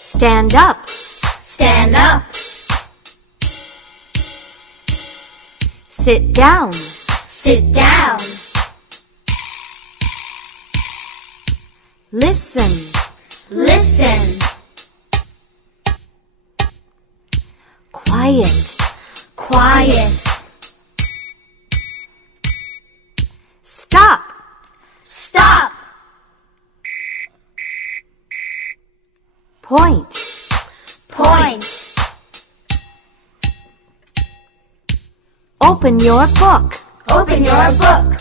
Stand up. Stand up. Sit down. Sit down. Listen. Listen. Quiet. Quiet. Stop. Stop. Point. Point. Open your book. Open your book.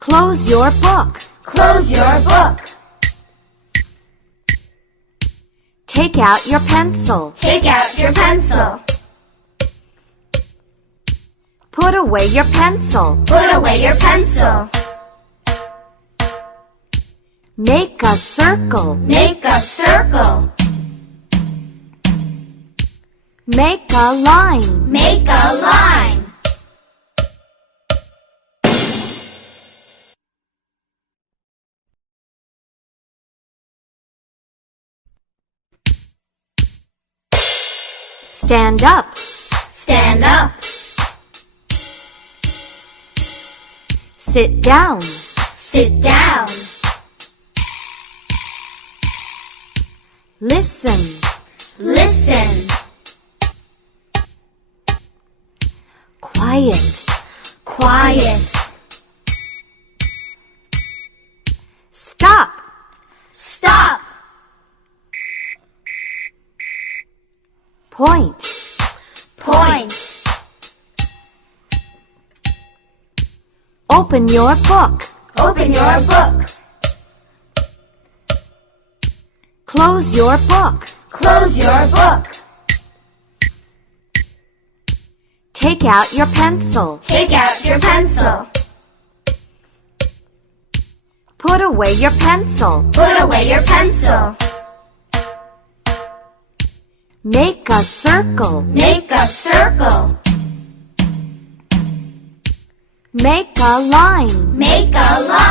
Close your book. Close your book. Take out your pencil. Take out your pencil. Put away your pencil. Put away your pencil. Make a circle. Make a circle. Make a line. Make a line. Stand up. Stand up. Sit down. Sit down. Listen. Listen. Quiet. Quiet. Stop. Stop. Point. Point. Open your book. Open your book. Close your book. Close your book. Take out your pencil. Take out your pencil. Put away your pencil. Put away your pencil. Make a circle. Make a circle. Make a line. Make a line.